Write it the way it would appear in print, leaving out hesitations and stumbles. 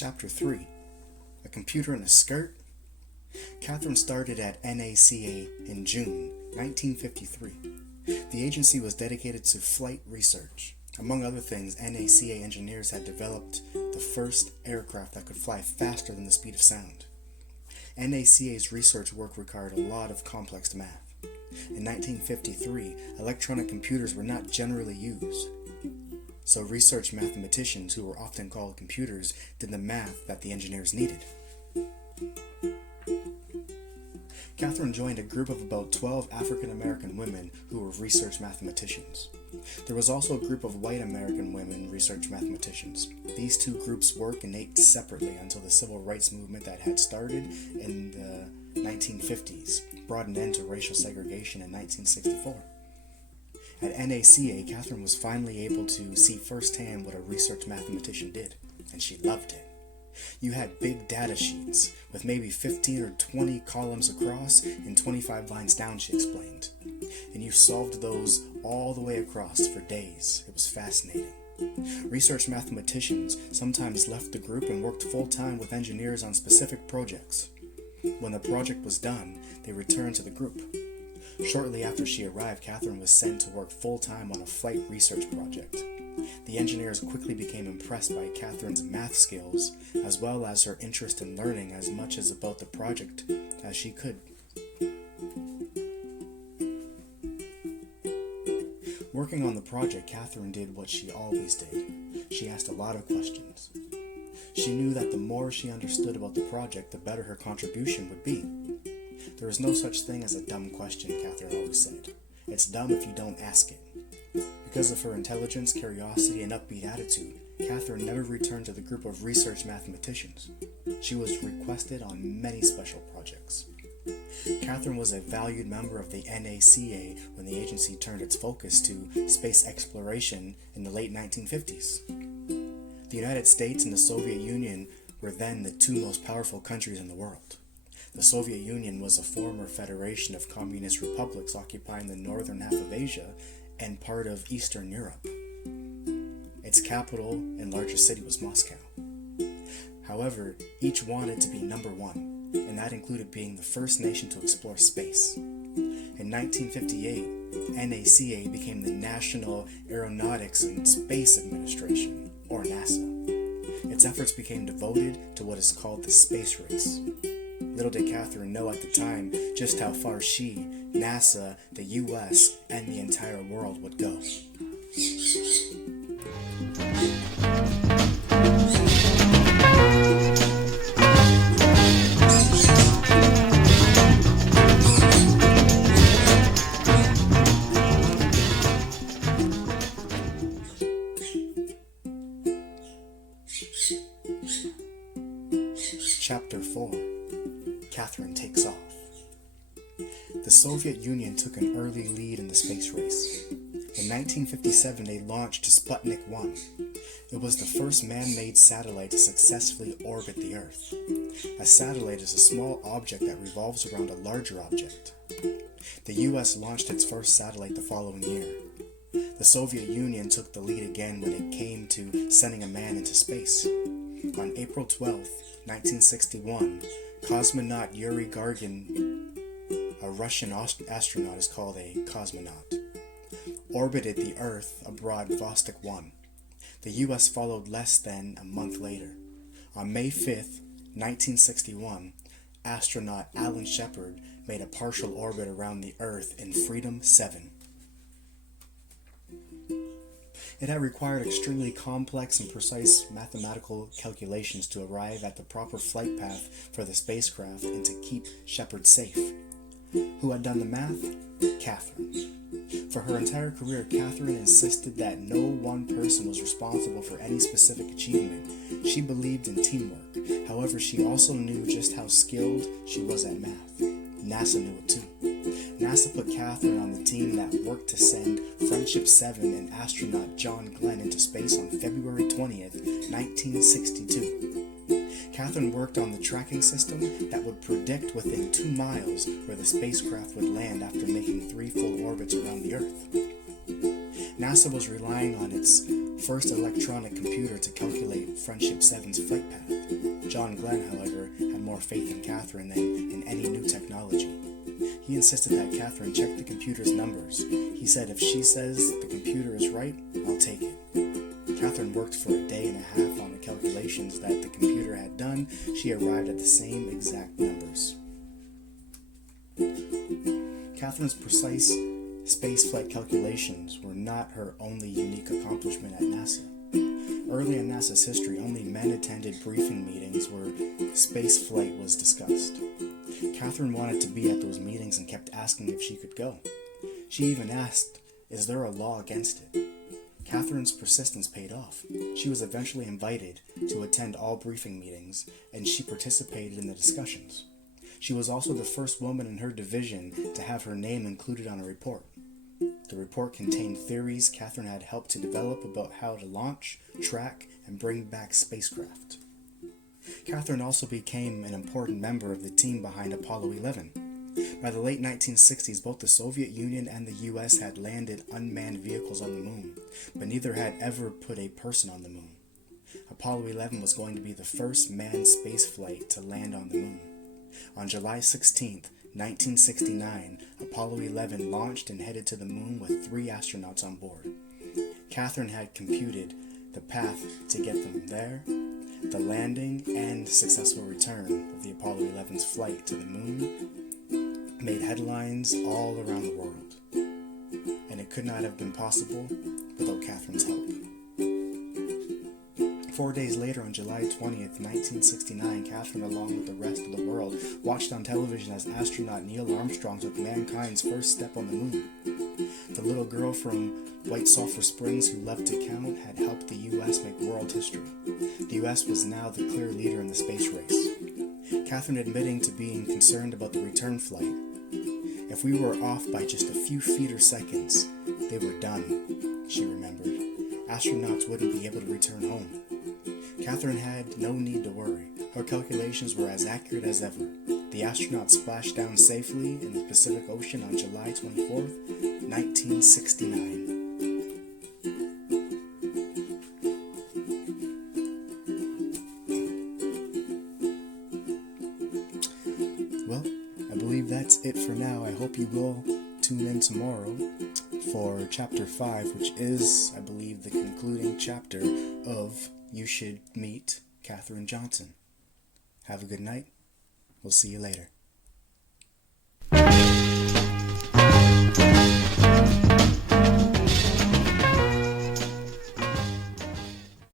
Chapter 3. A Computer in a Skirt? Katherine started at NACA in June 1953. The agency was dedicated to flight research. Among other things, NACA engineers had developed the first aircraft that could fly faster than the speed of sound. NACA's research work required a lot of complex math. In 1953, electronic computers were not generally used. So research mathematicians, who were often called computers, did the math that the engineers needed. Katherine joined a group of about 12 African American women who were research mathematicians. There was also a group of white American women research mathematicians. These two groups worked and ate separately until the civil rights movement that had started in the 1950s brought an end to racial segregation in 1964. At NACA, Katherine was finally able to see firsthand what a research mathematician did, and she loved it. You had big data sheets with maybe 15 or 20 columns across and 25 lines down, she explained. And you solved those all the way across for days. It was fascinating. Research mathematicians sometimes left the group and worked full-time with engineers on specific projects. When the project was done, they returned to the group. Shortly after she arrived, Katherine was sent to work full-time on a flight research project. The engineers quickly became impressed by Katherine's math skills, as well as her interest in learning as much as about the project as she could. Working on the project, Katherine did what she always did. She asked a lot of questions. She knew that the more she understood about the project, the better her contribution would be. There is no such thing as a dumb question, Katherine always said. It's dumb if you don't ask it. Because of her intelligence, curiosity, and upbeat attitude, Katherine never returned to the group of research mathematicians. She was requested on many special projects. Katherine was a valued member of the NACA when the agency turned its focus to space exploration in the late 1950s. The United States and the Soviet Union were then the two most powerful countries in the world. The Soviet Union was a former federation of communist republics occupying the northern half of Asia and part of Eastern Europe. Its capital and largest city was Moscow. However, each wanted to be number one, and that included being the first nation to explore space. In 1958, NACA became the National Aeronautics and Space Administration, or NASA. Its efforts became devoted to what is called the space race. Little did Katherine know at the time just how far she, NASA, the US, and the entire world would go. Chapter 4. Katherine takes off. The Soviet Union took an early lead in the space race. In 1957, they launched Sputnik 1. It was the first man-made satellite to successfully orbit the Earth. A satellite is a small object that revolves around a larger object. The US launched its first satellite the following year. The Soviet Union took the lead again when it came to sending a man into space. On April 12, 1961, cosmonaut Yuri Gagarin, a Russian astronaut is called a cosmonaut, orbited the Earth aboard Vostok 1. The U.S. followed less than a month later. On May 5, 1961, astronaut Alan Shepard made a partial orbit around the Earth in Freedom 7. It had required extremely complex and precise mathematical calculations to arrive at the proper flight path for the spacecraft and to keep Shepard safe. Who had done the math? Katherine. For her entire career, Katherine insisted that no one person was responsible for any specific achievement. She believed in teamwork. However, she also knew just how skilled she was at math. NASA knew it too. NASA put Katherine on the team that worked to send Friendship 7 and astronaut John Glenn into space on February 20th, 1962. Katherine worked on the tracking system that would predict within 2 miles where the spacecraft would land after making 3 full orbits around the Earth. NASA was relying on its first electronic computer to calculate Friendship 7's flight path. John Glenn, however, had more faith in Katherine than in any new technology. He insisted that Katherine check the computer's numbers. He said, if she says the computer is right, I'll take it. Katherine worked for a day and a half on the calculations that the computer had done. She arrived at the same exact numbers. Katherine's precise spaceflight calculations were not her only unique accomplishment at NASA. Early in NASA's history, only men attended briefing meetings where spaceflight was discussed. Katherine wanted to be at those meetings and kept asking if she could go. She even asked, is there a law against it? Katherine's persistence paid off. She was eventually invited to attend all briefing meetings, and she participated in the discussions. She was also the first woman in her division to have her name included on a report. The report contained theories Katherine had helped to develop about how to launch, track, and bring back spacecraft. Katherine also became an important member of the team behind Apollo 11. By the late 1960s, both the Soviet Union and the US had landed unmanned vehicles on the moon, but neither had ever put a person on the moon. Apollo 11 was going to be the first manned spaceflight to land on the moon. On July 16, 1969, Apollo 11 launched and headed to the moon with 3 astronauts on board. Katherine had computed the path to get them there, the landing and successful return of the Apollo 11's flight to the moon made headlines all around the world, and it could not have been possible without Katherine's help. 4 days later, on July 20th, 1969, Katherine, along with the rest of the world, watched on television as astronaut Neil Armstrong took mankind's first step on the moon. The little girl from White Sulphur Springs who loved to count had helped the U.S. make world history. The U.S. was now the clear leader in the space race. Katherine admitting to being concerned about the return flight. If we were off by just a few feet or seconds, they were done, she remembered. Astronauts wouldn't be able to return home. Katherine had no need to worry. Her calculations were as accurate as ever. The astronauts splashed down safely in the Pacific Ocean on July 24th, 1969. Well, I believe that's it for now. I hope you will tune in tomorrow for Chapter 5, which is, I believe, the concluding chapter of You Should Meet Katherine Johnson. Have a good night. We'll see you later.